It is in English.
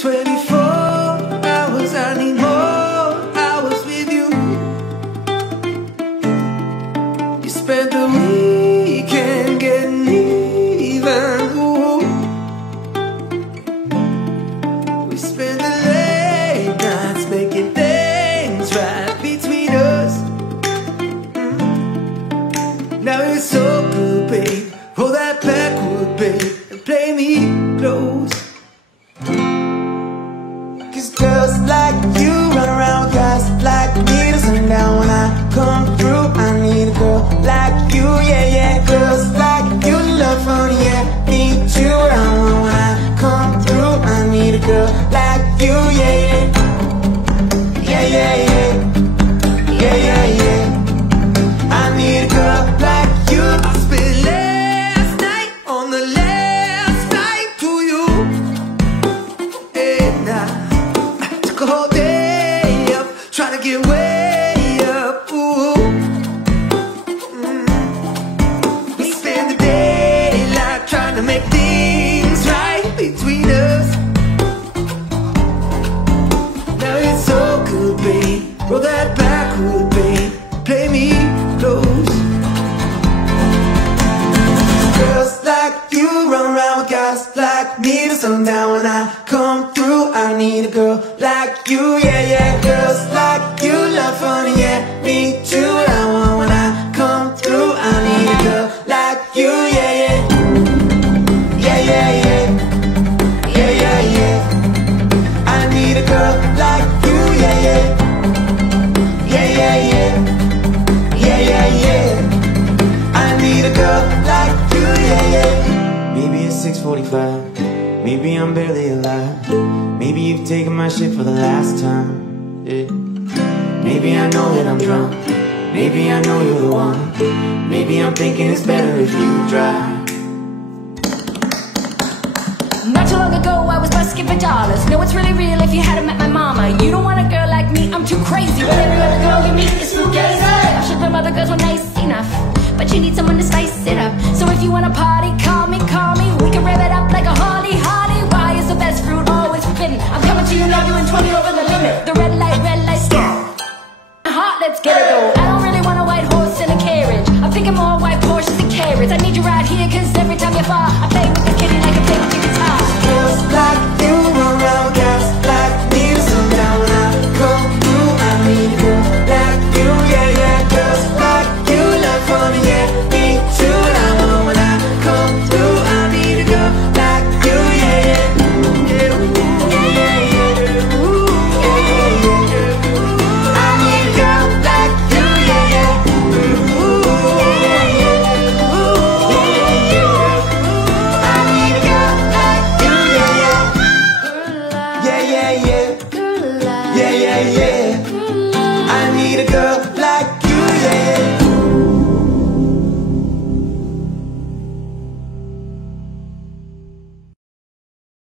24 hours, I need more hours with you. You spent the weekend getting even. Ooh. We spent the late nights making things right between us. Now it's so good, babe. Roll that backwood, babe, and play me close. Cause girls like you run around with guys like me to sundown. When I come through, I need a girl like you, yeah, yeah. Girls like you love fun, yeah. Need you around. When I come through, I need a girl like you, yeah, yeah. Yeah, yeah, yeah. Yeah, yeah, yeah. I need a girl like you. I spent last night on the last flight to you, and I took a whole day up trying to get way up. Ooh. We spend the daylight trying to make things right between us. Now it's so good, babe. Roll that backwood, babe. Play me close. Girls like you run around with guys like me to sundown. When I come through, I need a girl like you, yeah, yeah. Girls like you love fun, yeah. Me too, I want. When I come through, I need a girl like you, yeah, yeah. Yeah, yeah, yeah. Yeah, yeah, yeah. I need a girl like you, yeah, yeah. Yeah, yeah, yeah. Yeah, yeah, yeah. I need a girl like you, yeah, yeah. Maybe it's 6:45. Maybe I'm barely alive. Maybe you've taken my shit for the last time, yeah. Maybe I know that I'm drunk. Maybe I know you're the one. Maybe I'm thinking it's better if you drive. Not too long ago I was busking for dollars. Know it's really real if you hadn't met my mama. You don't want a girl like me, I'm too crazy. But every other girl you meet is fugazi. I'm sure them other girls were nice enough, but you need someone to spice it up. So if you wanna party, call me. We can rev it up like a Harley. Why is the best fruit always forbidden? I'm coming to you now, doing 20 over the limit. The red light, stop. Hot, let's get it though. I don't really want a white horse in a carriage. I'm thinking more white Porsches and carrots. I need you right here, cause every time you fall, I play with the kitty like I play with the guitar. Girls like you run around, guys like me to sundown. When I come through, I need a girl like you, yeah, yeah. Girls like you love fun, yeah. Me too, I want. When I come through, I need a girl like you, yeah, yeah. Yeah, yeah, yeah. Ooh, yeah, yeah, yeah. I need a girl like you, yeah, yeah. Ooh, yeah, yeah. Ooh, yeah, yeah. I need a girl like you, yeah, yeah. Yeah, yeah, yeah. Yeah, yeah, yeah. I need a girl